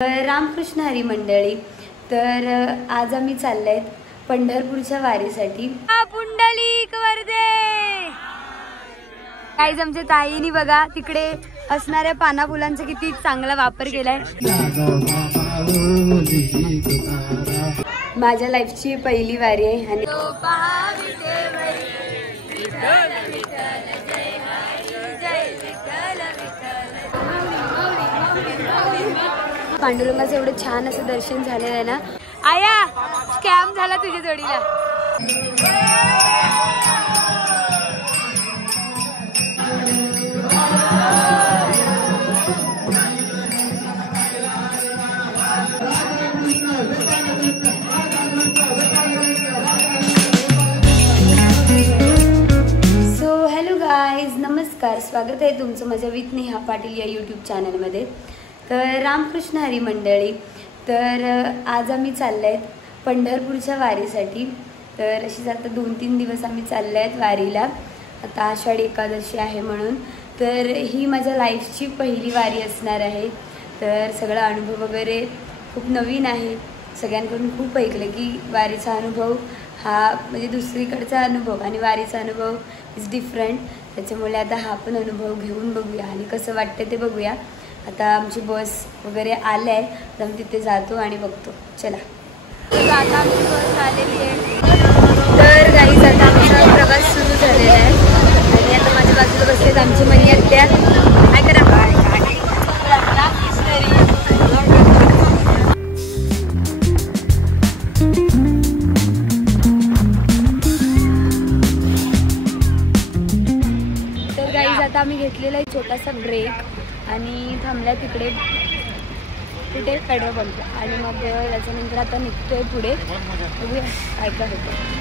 रामकृष्ण हरी मंडळी, तर आज आम्ही चाललेत पंढरपूरच्या वारीसाठी। पुंडलिक वरदे गाईज, आमच्या ताईनी बघा तिकडे असणाऱ्या पाना फुलांचा किती चांगला वापर केलाय। माझ्या लाईफची पहिली वारी आहे आणि पांडुरंगाचं एवढं छान असं दर्शन झालेलं आहे ना। आया स्कॅम झाला तुझ्या जोडीला। सो हॅलो गाईज, नमस्कार, स्वागत आहे तुमचं माझ्या विथ नेहा पाटील या यूट्यूब चॅनलमध्ये। तर रामकृष्ण हरी मंडळी, तर आज आम्ही चाललेत पंढरपूरच्या वारीसाठी। तर अशीच आता 2-3 दिवस आम्ही चालले आहेत वारीला। आता आषाढी एकादशी आहे म्हणून। तर ही माझ्या लाईफची पहिली वारी असणार आहे। तर सगळा अनुभव वगैरे खूप नवीन आहे। सगळ्यांकडून खूप ऐकलं की वारीचा अनुभव हा म्हणजे दुसरीकडचा अनुभव आणि वारीचा अनुभव इज डिफरंट। त्याच्यामुळे आता हा पण अनुभव घेऊन बघूया आणि कसं वाटतं ते बघूया। आता आमची बस वगैरे आले आहे, तर आम्ही तिथे जातो आणि बघतो। चला, आता आमची बस आलेली आहे। तर गाईज, आता आमचा प्रवास सुरू झालेला आहे आणि आता माझ्या बाजूला बसलेत आमची मनी आत्या। काय करा तर गाईज, आता आम्ही घेतलेला आहे छोटासा ब्रेक आणि थांबल्या तिकडे कुठे पेट्रोल पंप आणि मग त्याच्यानंतर आता निघतोय पुढे, बघूया काय काय होतं।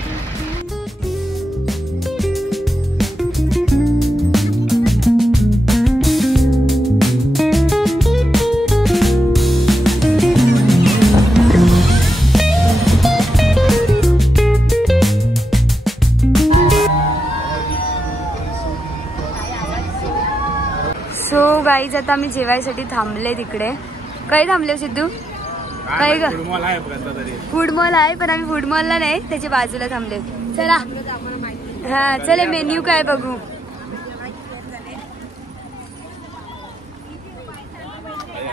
सो गाईज, आता आम्ही जेवायसाठी थांबले तिकडे। काय थांबले सिद्धू? काय ग? फूड मॉल आहे, पण आम्ही फूड मॉलला नाही, त्याच्या बाजूला थांबले। चला हा, चले मेन्यू काय बघू।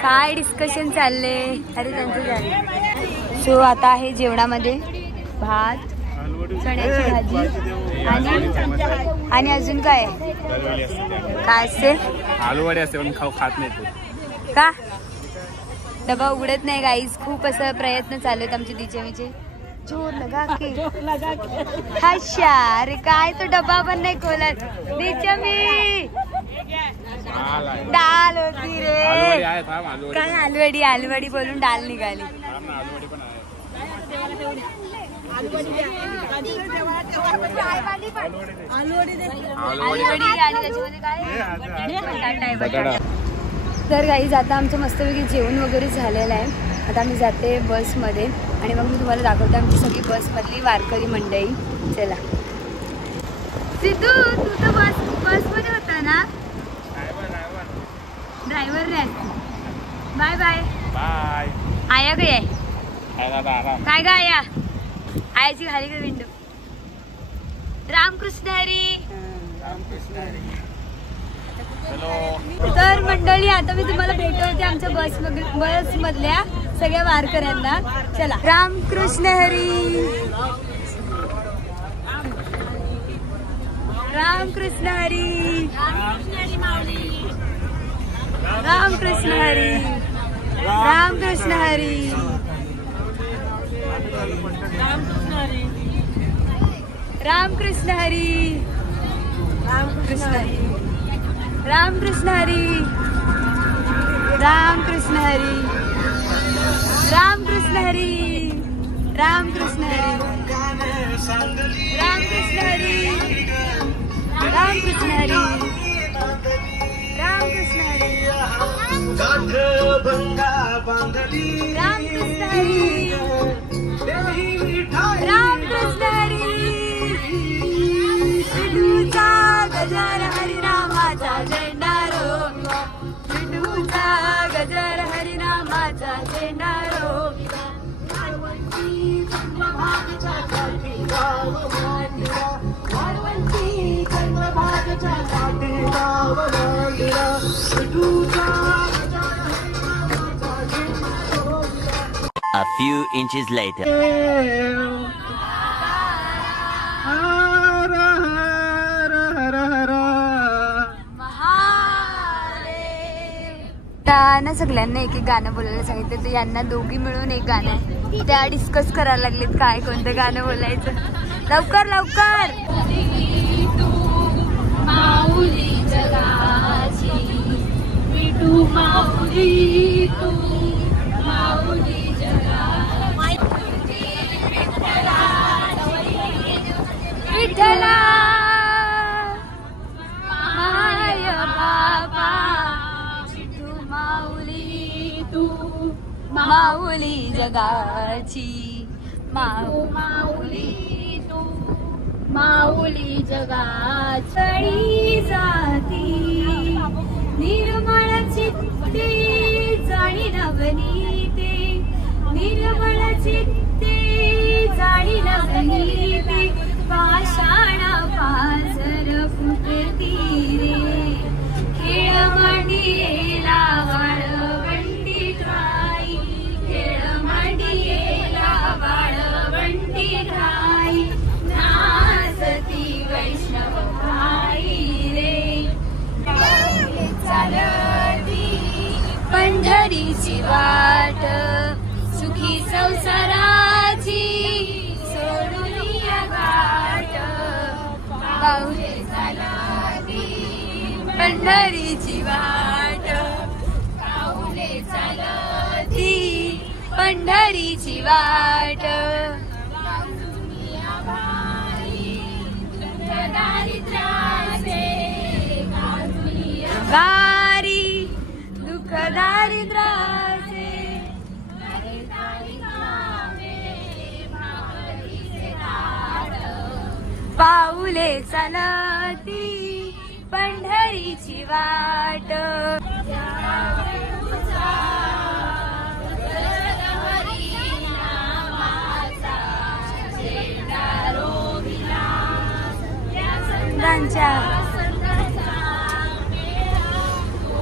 काय डिस्कशन चालले? अरे त्यांचं झालं। सो आता आहे जेवणामध्ये भात, चण्याची भाजी आणि अजून काय काय असते? आलूवडी असते, पण खात नाही का? डबा उघडत नाही गाईज। खूप असं प्रयत्न चालू आहेत आमचे दिचेमीचे। जोर लगा के हाशा, अरे काय तो डबा पण नाही खोलत। दिचेमी डाल होती रे। काय आलूवडी? आलूवडी बोलून डाल निघाली। तर गाईज, आता आमचं मस्तपैकी जेवण वगैरे झालेलं आहे। आता आम्ही जाते बसमध्ये आणि मग मी तुम्हाला दाखवते आमची सगळी बसमधली वारकरी मंडळी। चला सिद्धू, तू तर बसमध्ये होता ना? ड्रायव्हर रे। Bye bye bye. आया काय काय ग आया? आयाची खाली का विंडो? रामकृष्ण हरी। तर मंडळी, आता मी तुम्हाला भेटवते आमच्या बस मधल्या सगळ्या वारकऱ्यांना। चला, रामकृष्ण हरी, रामकृष्ण हरी, रामकृष्ण हरी, रामकृष्ण हरी, रामकृष्ण हरी, रामकृष्ण हरी, रामकृष्ण हरी, रामकृष्ण हरी, रामकृष्ण हरी, रामकृष्ण हरी, रामकृष्ण हरी, रामकृष्ण हरी, रामकृष्ण हरी, रामकृष्ण हरी, रामकृष्ण हरी, विठूचा गजर हरिनामाचा झेंडा रोवला, विठूचा गजर हरिनामाचा A few inches later. ना सगळ्यांना एक एक गाणं बोलायला सांगितलं तर यांना दोघी मिळून एक गाणं आहे, त्या डिस्कस करायला लागलेत काय कोणतं गाणं बोलायचं. लवकर लवकर. माऊली जगाची विठू माऊली तू माऊली विठ्ठला माय बाबा विठू माऊली तू माऊली जगाची माऊली तू माऊली जगाची जाती निर्मळ चित्ते जाणी नवनीते निर्मळ चित्ते जाणी नवनीते पाषाण पाझर फुटती रे खेळ मांडियेला वाळवंटी ठाई खेळ मांडियेला वाळवंटी ठाई नाचती वैष्णव भाई रे चालती पंढरीची वाट सुखी संसाराची सोडून गाठ पाहुणे चालती पंढरीची वाट पाहुणे चालती पंढरीची वाट गारी दुःख दारिद्र्याचे पाऊले चालती पंढरीची वाट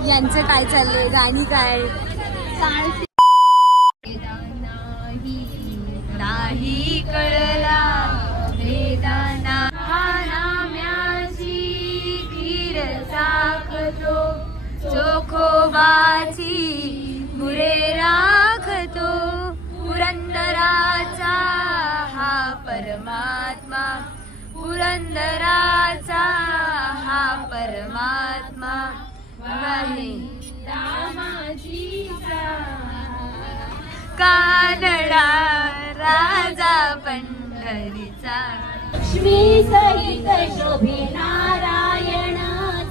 यांचं काय चाललंय गाणी काय नाही कळला वेदाना नाम्याची धीर साखतो चोखोबाची मुरे राखतो पुरंदराचा हा परमात्मा पुरंदराचा हा परमात्मा आहे कानडा राजा पंढरीचा लक्ष्मी सहित शोभे नारायण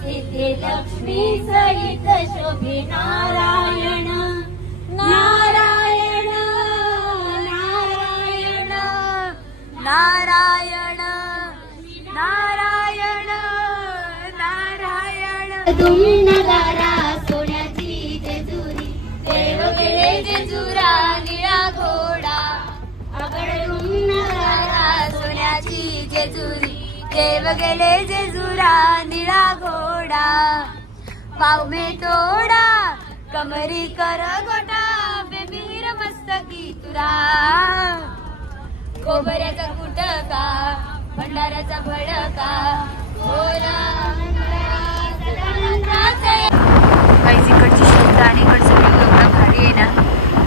तिथे लक्ष्मी सहित शोभे नारायण नारायण नारायण नारायण नारायण नारायण तुमनगारा सोन्याची जेजुरी देव गेले जेजुरा निळा घोडा आगड तुमनगारा सोन्याची जेजुरी देव गेले जेजुरा निळा घोडा पावमे तोडा कमरी कर गोटा बेबीर मस्तकी तुरा खोबऱ्याचा कुटका भंडाऱ्याचा भडका काही इकडची शब्द आणि इकडचं व्ह्यू एवढा भारी आहे ना.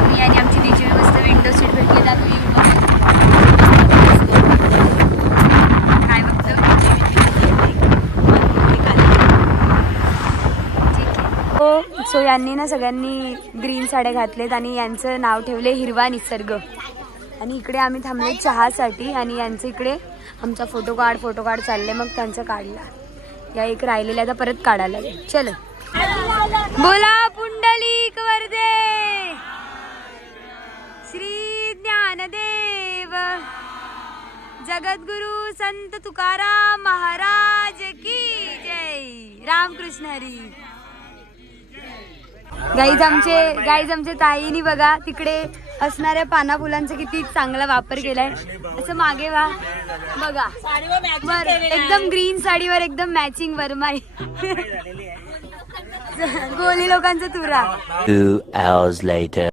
मी आणि आमची टीचर मस्त विंडो सीट भेटली दाखवी काय बघतो ठीक आहे. सो यांनी ना सगळ्यांनी ग्रीन साड्या घातलेत आणि यांचं नाव ठेवले हिरवा निसर्ग. आणि इकडे आम्ही थांबले चहासाठी आणि यांचं इकडे आमचा फोटो काढ चालले. मग त्यांचं काढला या एक राहिलेल्या आता परत काढायला लागेल. चल बोला पुंडलिक वरदे श्री ज्ञानदेव जगद्गुरु संत तुकाराम महाराज की जय. रामकृष्ण हरी. गाईज आमचे ताईनी बघा तिकडे असणाऱ्या पाना फुलांचा किती चांगला वापर केलाय. असं मागे वा बघा वर एकदम ग्रीन साडीवर एकदम मॅचिंग वरमाई. गोली लोकांचा तुरा. 2 hours later.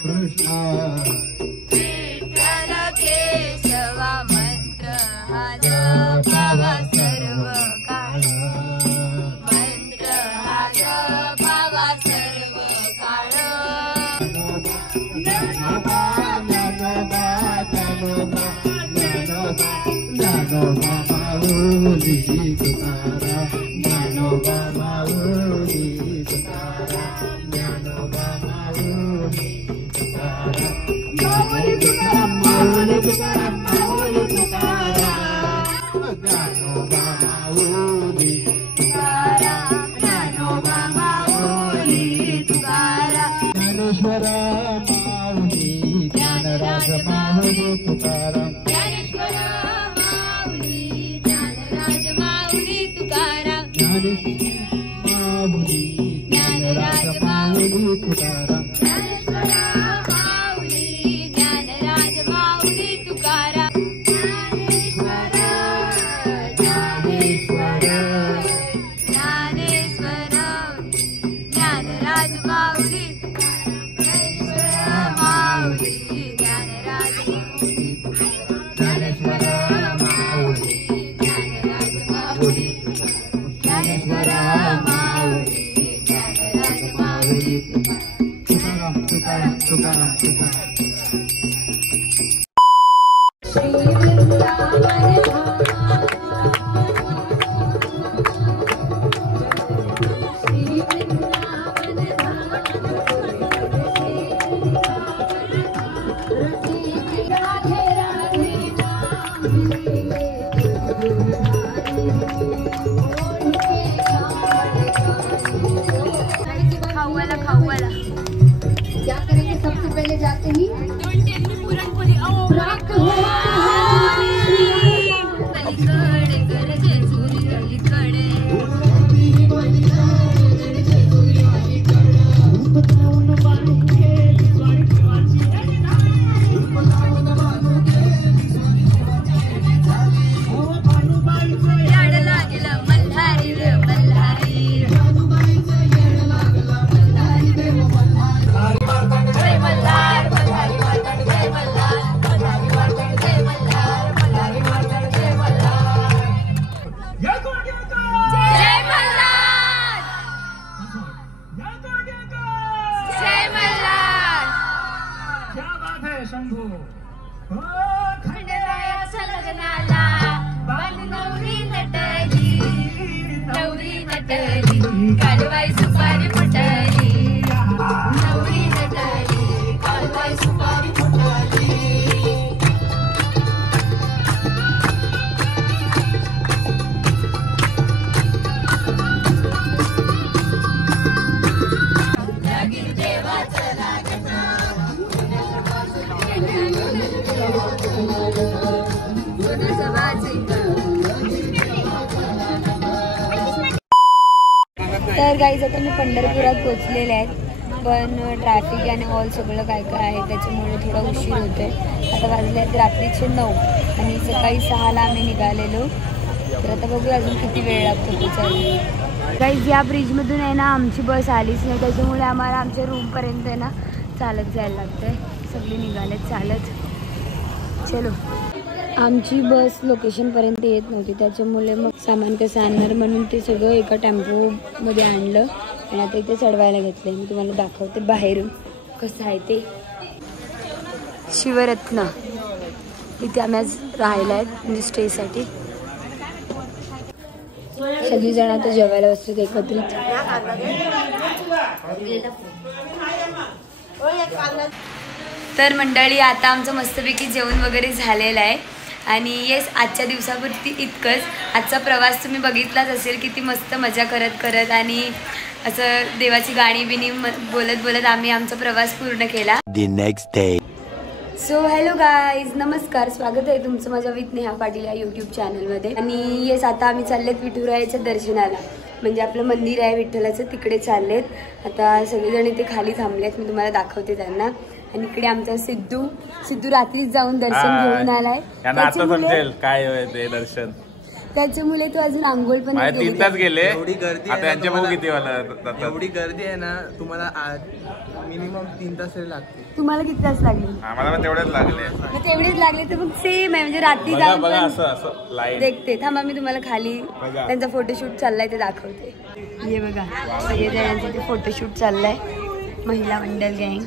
Krishna विठ्ठल केशवा मंत्र हा जपावा सर्व काळ. मंत्र हा जपावा सर्व काळ. ज्ञानराज माऊली तुकाराम. ज्ञानेश्वर माऊली ज्ञानराज माऊली तुकाराम. ज्ञानराज माऊली तुकाराम. ज्ञानेश्वर माऊली ज्ञानराज माऊली तुकाराम. ज्ञानेश्वर ज्ञानेश्वर ज्ञानराज माऊली खाऊवाला क्या करेंगे सबसे पहले जाते ही प्राप्त कालवाई सुपारी फुटाली. नवरी नटाली कालवाई सुपारी फुटाली. लगीन देवाचं लागतं. तर गाईज आता मी पंढरपुरात पोचलेले आहेत, पण ट्रॅफिक आणि ऑल सगळं काय काय आहे त्याच्यामुळे थोडा उशीर होतो आहे. आता वाजले आहेत रात्रीचे 9 आणि सकाळी 6ला आम्ही निघालेलो. तर आता बघू अजून किती वेळ लागतो पोचायला. गाईज या ब्रिजमधून आहे ना आमची बस आलीच नाही, त्याच्यामुळे आम्हाला आमच्या रूमपर्यंत आहे ना चालत जायला लागतं आहे. सगळी निघालेत चालत. चलो, आमची बस लोकेशनपर्यंत येत नव्हती, त्याच्यामुळे मग सामान कसं आणणार म्हणून ते सगळं एका टेम्पोमध्ये आणलं आणि आता इथे चढवायला घेतलं. मी तुम्हाला दाखवते बाहेरून कसं आहे ते. शिवरत्न इथे आम्ही आज राहायला आहेत म्हणजे स्टेसाठी. सगळीजण आता जेवायला बसतात एकत्रित. तर मंडळी आता आमचं मस्तपैकी जेवण वगैरे झालेलं आहे आणि येस आजच्या दिवसापुरती इतकंच. आजचा प्रवास तुम्ही बघितलाच असेल किती मस्त मजा करत करत आणि असं देवाची गाणी बिणी बोलत बोलत आम्ही आमचा प्रवास पूर्ण केला. The next day. So hello guys, नमस्कार, स्वागत आहे तुमचं माझ्या विथ नेहा पाटील या यूट्यूब चॅनलमध्ये. आणि येस आता आम्ही चाललेत विठुरायाच्या दर्शनाला, म्हणजे आपलं मंदिर आहे विठ्ठलाचं, तिकडे चाललेत. आता सगळेजण इथे खाली थांबलेत, मी तुम्हाला दाखवते त्यांना. आणि इकडे आमचा सिद्धू रात्रीच जाऊन दर्शन घेऊन आलाय. समजेल काय ते दर्शन. त्याच्या मुले तो अजून आंघोळ पण नाही केली. 3 तास गेले. एवढी गर्दी आता यांचे भाऊ किती वाला एवढी गर्दी आहे ना, तुम्हाला मिनिमम 3 तास तरी लागतील. तुम्हाला किती तास लागले? आम्हाला पण तेवढेच लागले. तेवढेच लागले तर मग सेम आहे, म्हणजे रात्री जाऊन बघा पण असं लाईन देखते. थांबा मी तुम्हाला खाली त्यांचा फोटोशूट चाललाय ते दाखवते. हे बघा सगळेजणांचं ते फोटोशूट चाललंय, महिला मंडळ गँग.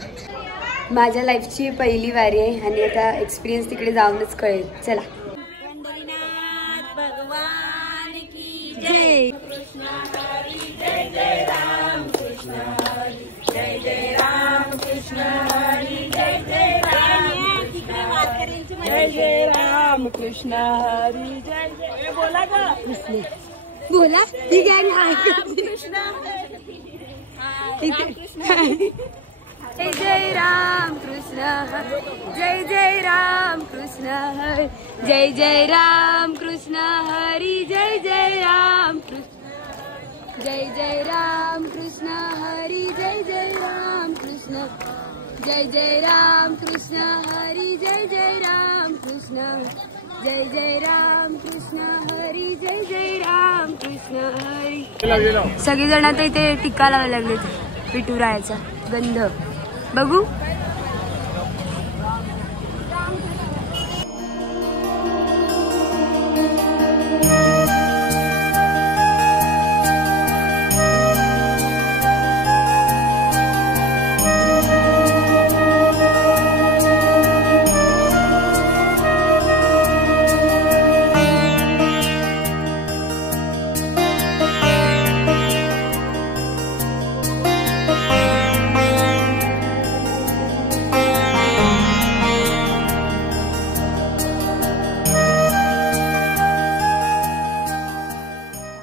माझ्या लाईफची पहिली वारी आहे आणि आता एक्सपिरियन्स तिकडे जाऊनच कळेल. चला. भगवान की जय. कृष्ण हरी जय जय राम कृष्ण हरी जय जय राम कृष्ण हरी जय जय राम जय जय राम कृष्ण हरी जय जय. बोला ग, बोला ही गँग आहे. जय जय राम कृष्ण जय जय राम कृष्ण हरी जय जय राम कृष्ण हरी जय जय राम कृष्ण जय जय राम कृष्ण हरी जय जय राम कृष्ण जय जय राम कृष्ण हरी जय जय राम कृष्ण जय जय राम कृष्ण हरी जय जय राम कृष्ण हरी. सगळेजण आता इथे टिक्का लावायला लागले विठुरायाचा गंध बघू.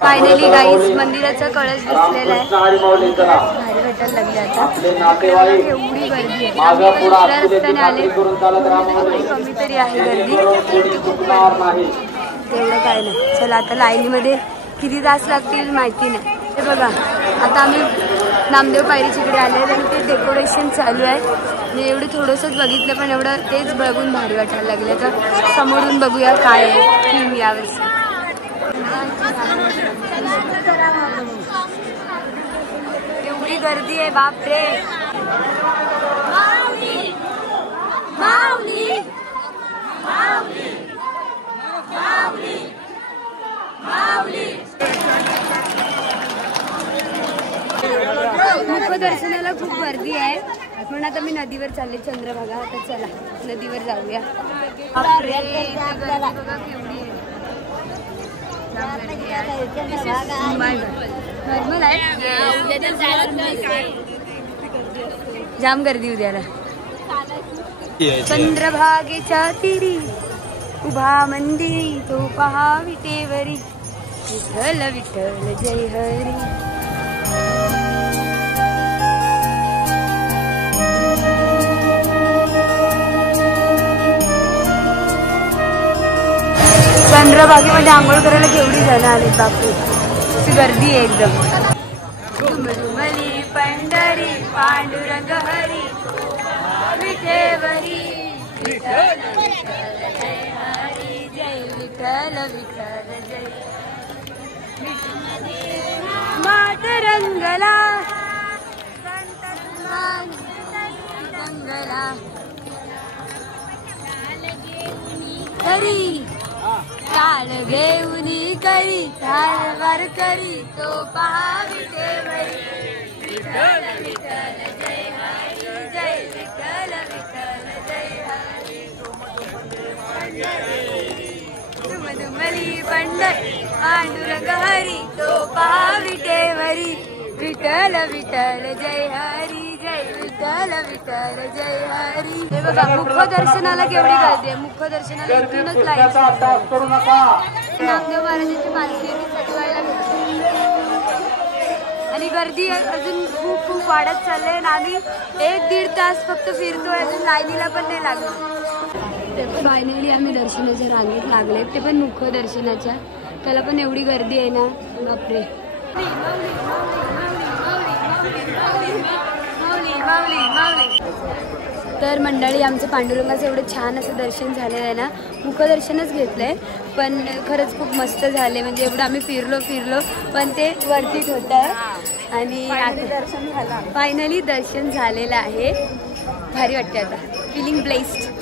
फायनली गाईज मंदिराचा कळस बसलेला आहे, भारी वाटायला लागले. आता एवढी गर्दी आहे, दुसऱ्या रस्त्याने आले कमी तरी आहे गर्दी, तेवढं काय नाही. चला आता लाईनीमध्ये किती तास लागतील माहिती नाही. हे बघा आता आम्ही नामदेव पायरीच्याकडे आले आणि ते डेकोरेशन चालू आहे. मी एवढं थोडंसंच बघितलं पण एवढं तेच बघून भारी वाटायला लागले. तर समोरून बघूया काय आहे थीम यावर्षी. एवढी गर्दी आहे बापरे. माऊली माऊली माऊली माऊली माऊली. मुखदर्शनाला खूप गर्दी आहे म्हणून आता मी नदीवर चालले चंद्रभागा. आता चला नदीवर जाऊया. नॉर्मल आहे, जाम गर्दी उद्याला. चंद्रभागेच्या तिरी उभा मंदिरी तो पहा विटेवरी विठ्ठल विठ्ठल जय हरी. चंद्रभागेमध्ये आंघोळ करायला केवढी जण आले बापरे, अशी गर्दी आहे एकदम. झुमझुमली पंढरी पांडुरंग हरी विठेवरी विठ्ठल विठ्ठल जय हरी जय विठ्ठल विठ्ठल जय. मातरंगला रंगला हरी काल घेऊनी करी धारवार करी तो पहा विठेवरी विठ्ठल विठ्ठल जय हरी जय विठ्ठल विठ्ठल जय हरी. धुमधुमली पंढरी पांडुरंग हरी तो पहा विठेवरी विठ्ठल विठ्ठल जय हरी जय. विठ्ठल विठ्ठल जय हरी. हे बघा मुख दर्शनाला केवढी गर्दी आहे. मुख दर्शनाला इथूनच लाईन नामदेव महाराजांची पालखी सजवायला घेतली आणि गर्दी अजून खूप खूप वाढत चालले आणि आम्ही 1-1.5 तास फक्त फिरतोय. अजून लाईनीला पण नाही लागलो. फायनली आम्ही दर्शनाच्या रांगेत लागले, ते पण मुख दर्शनाच्या. त्याला पण एवढी गर्दी आहे ना, बापरे. तर मंडळी आमचं पांडुरंगाचं एवढं छान असं दर्शन झालेलं आहे ना. मुखदर्शनच घेतलंय पण खरंच खूप मस्त झाले. म्हणजे एवढं आम्ही फिरलो पण ते वरतीच होतं आणि दर्शन झालं. फायनली दर्शन झालेलं आहे. भारी वाटते आता. Feeling blessed.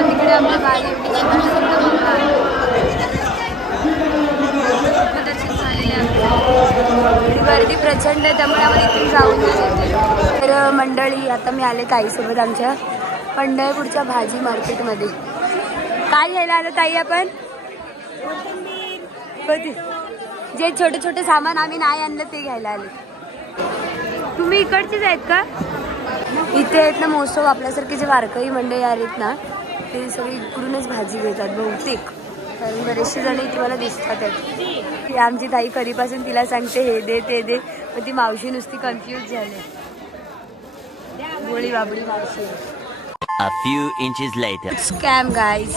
तिकडे आमच्या दर्शन झालेले आहे. गर्दी प्रचंड आहे त्यामुळे आम्हाला इथून जाऊन येते. तर मंडळी आता मी आले ताईसोबत आमच्या पंढरपूरच्या भाजी मार्केटमध्ये. काय घ्यायला आलं ताई आपण? जे छोटे छोटे सामान आम्ही नाही आणलं ते घ्यायला आले. तुम्ही इकडचेच आहेत का? इथे आहेत ना महोत्सव आपल्यासारखे जे वारकरी मंडळी आहेत ना ते सगळे इकडूनच भाजी घेतात बहुतेक. कारण बरेचसे जण इथे मला दिसतात आहेत. आमची ताई कधीपासून तिला सांगते हे दे ते दे पण ती मावशी नुसती कन्फ्यूज झाली. गोळी बाबडी मावशी. A few inches later. Scam guys.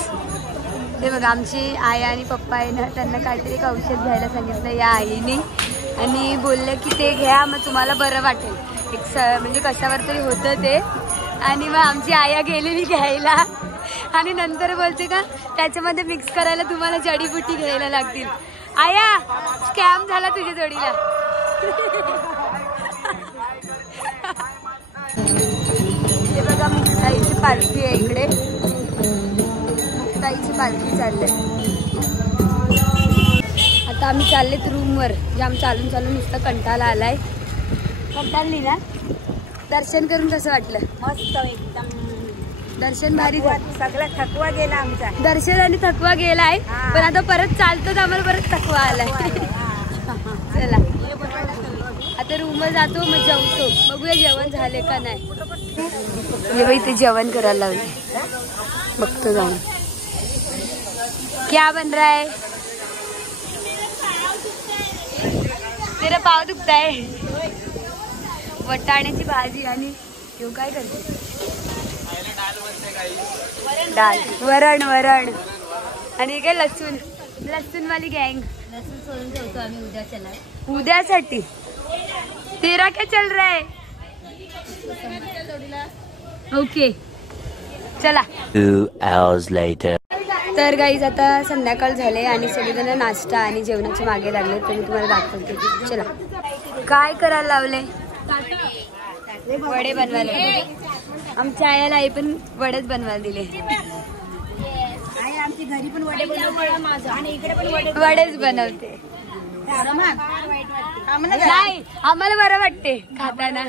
हे बघा आमची आई आणि पप्पा आहे ना त्यांना काहीतरी एक औषध घ्यायला सांगितलं या आईने आणि बोललं की ते घ्या मग तुम्हाला बरं वाटेल. एक म्हणजे कशावर तरी होतं ते. आणि मग आमची आया गेलेली घ्यायला आणि नंतर बोलते का त्याच्यामध्ये मिक्स करायला तुम्हाला जडीबुटी घ्यायला लागतील. आया स्कॅम झाला तुझ्या जोडीला. हे बघा मुक्ताईची पालखी आहे इकडे. मुक्ताईची पालखी चालले. आता आम्ही चाललेत रूमवर. जाम चालून चालून नुसतं कंटाळा आलाय. कंटाळली ना? दर्शन करून कसं वाटलं? मस्त एकदम. दर्शन भारी. सगळा थकवा गेला आमचा. दर्शन आणि थकवा गेलाय पण आता परत चालतो तर आम्हाला परत थकवा आलाय. चला आता रूमवर जातो मग जेवतो. बघूया जेवण झाले का नाही. म्हणजे इथे जेवण करायला लावले. बघतो जाऊन. क्या बन रहा है? तेरा पाव दुखता है. वटाण्याची भाजी आणि तू काय करते? डाल वरण आणि काय लसूण वाली गँग. लसूण सोडून ठेवतो आम्ही उद्याच्याला. उद्यासाठी. तेरा क्या चल रहा है? ओके चला. 2 hours later. तर गाईज आता संध्याकाळ झाले आणि सगळेजण नाश्ता आणि जेवणाच्या मागे लागले तर मी तुम्हाला दाखवते. चला काय करायला लावले? वडे बनवायला. आमच्या आयाला आई पण वडेच बनवायला दिले. आमची घरी पण वडे बनवते आणि इकडे पण वडेच बनवते. नाही आम्हाला बरं वाटते खाताना.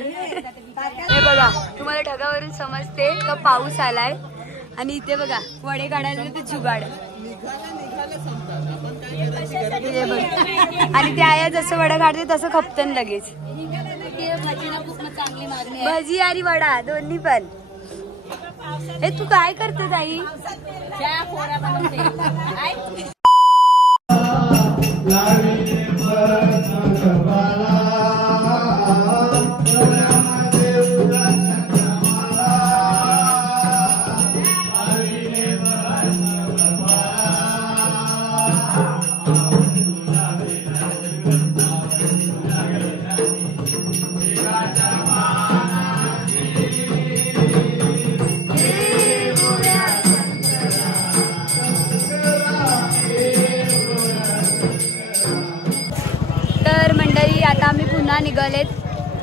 हे बघा तुम्हाला ढगावरून समजते का पाऊस आलाय आणि इथे बघा वडे काढायला ते जुगाड. आणि ते आया जसं वडा काढते तसं खपतन लगेच. भजी आणि वडा दोन्ही पण. हे तू काय करते ताई? निघालेत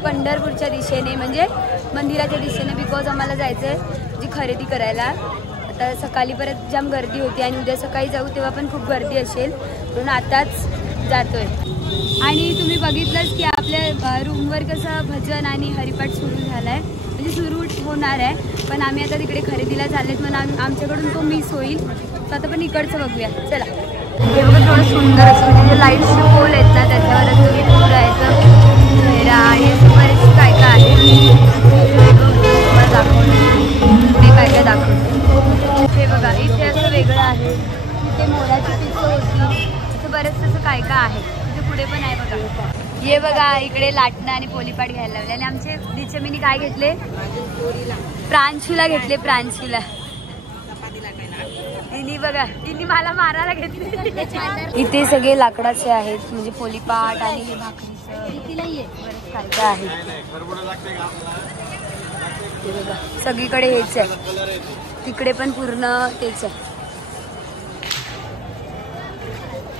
पंढरपूरच्या दिशेने म्हणजे मंदिराच्या दिशेने. बिकॉज आम्हाला जायचं आहे जी खरेदी करायला. आता सकाळी परत जाम गर्दी होती आणि उद्या सकाळी जाऊ तेव्हा पण खूप गर्दी असेल म्हणून आताच जातोय. आणि तुम्ही बघितलंच की आपल्या रूमवर कसं भजन आणि हरिपाठ सुरू झालाय. म्हणजे सुरू होणार आहे, पण आम्ही आता तिकडे खरेदीला चाललेत म्हणून आमच्याकडून तो मिस होईल. तर आता पण इकडचं बघूया. चला. हे बघा थोडं सुंदर असं म्हणजे लाईटचे पोल आहेत ना त्याच्यावरच तुम्ही पुरायचं चेहरा आणि असं बरेच काय काय आहे तुम्हाला दाखवलं. पुढे काय काय दाखवलं हे बघा. इथे असं वेगळं आहे, इथे मोराची पिसं होती, असं बरेच असं काय काय आहे. इथे पुढे पण आहे बघा. हे बघा इकडे लाटणं आणि पोलीपाट घ्यायला लावले आणि आमचे दिचमीने काय घेतले? प्रांशूला घेतले. प्रांशूला तिने बघा तिने मला मारायला घेतले. इथे सगळे लाकडाचे आहेत म्हणजे पोलीपाट आणि हे भाकरीचं काय काय आहे. हे बघा सगळीकडे हेच आहे, तिकडे पण पूर्ण तेच आहे.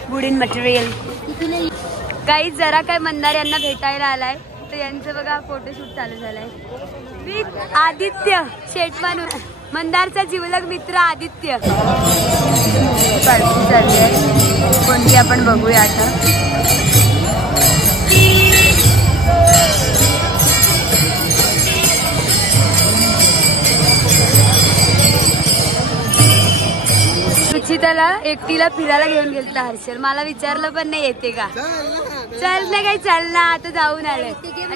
Wooden material. काही जरा काय मंदार यांना भेटायला आलाय तर यांचं बघा फोटोशूट चालू झालाय विथ आदित्य शेटमान, मंदारचा जिवलग मित्र आदित्य. पार्टी चालली आहे कोणती आपण बघूया आता. रुचिताला एकटीला फिरायला घेऊन गेलता हर्षल. मला विचारलं पण नाही येते का. चल ना काही चल ना आता जाऊन आले आणि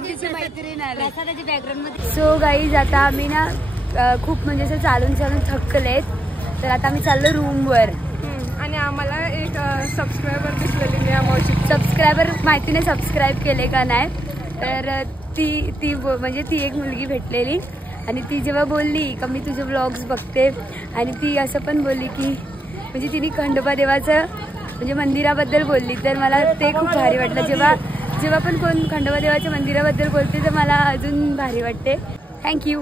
तिची मैत्रीण आले बॅकग्राऊंड मध्ये. सो गाईज आता आम्ही ना खूप म्हणजे असं चालून चालून थकलेत तर आता आम्ही चाललो रूमवर. आणि आम्हाला एक सबस्क्रायबर दिसलेली मी मावशी. सबस्क्रायबर माहिती नाही सबस्क्राईब केले का नाही. तर ती म्हणजे ती एक मुलगी भेटलेली आणि ती जेव्हा बोलली का मी तुझे व्लॉग्स बघते आणि ती असं पण बोलली की म्हणजे तिने खंडोबा देवाचं म्हणजे मंदिराबद्दल बोलली तर मला ते खूप भारी वाटलं. जेव्हा पण कोण खंडोबा देवाच्या मंदिराबद्दल बोलते तर मला अजून भारी वाटते. थँक्यू.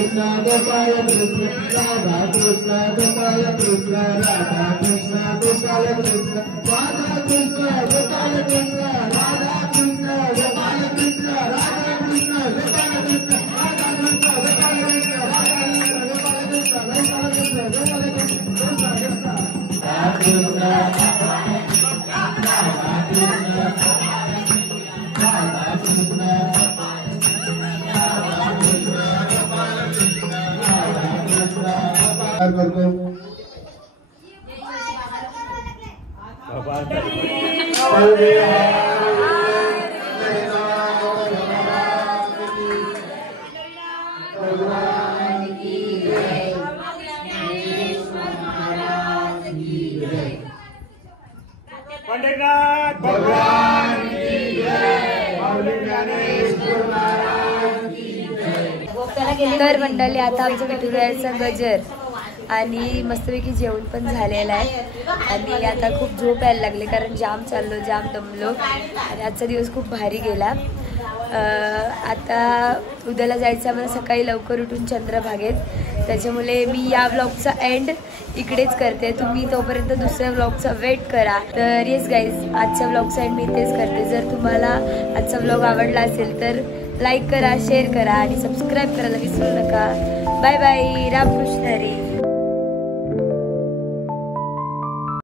Krishna करतो पंडितनाथ भगवान की जय। तर मंडळी आता आमच्या विठुरायाचा गजर आणि मस्तपैकी जेवण पण झालेलं आहे आणि आता खूप झोप यायला लागले कारण जाम चाललो जाम दमलो आणि आजचा दिवस खूप भारी गेला। आता उद्याला जायचं आम्हाला सकाळी लवकर उठून चंद्रभागेत, त्याच्यामुळे मी या व्लॉगचा एंड इकडेच करते। तुम्ही तोपर्यंत दुसऱ्या व्लॉगचा वेट करा। तर येस गाईज, आजच्या व्लॉगचा एंड मी इथेच करते। जर तुम्हाला आजचा व्लॉग आवडला असेल तर लाईक करा, शेअर करा आणि सबस्क्राईब करायला विसरू नका। Bye bye, Ramkrishna Hari.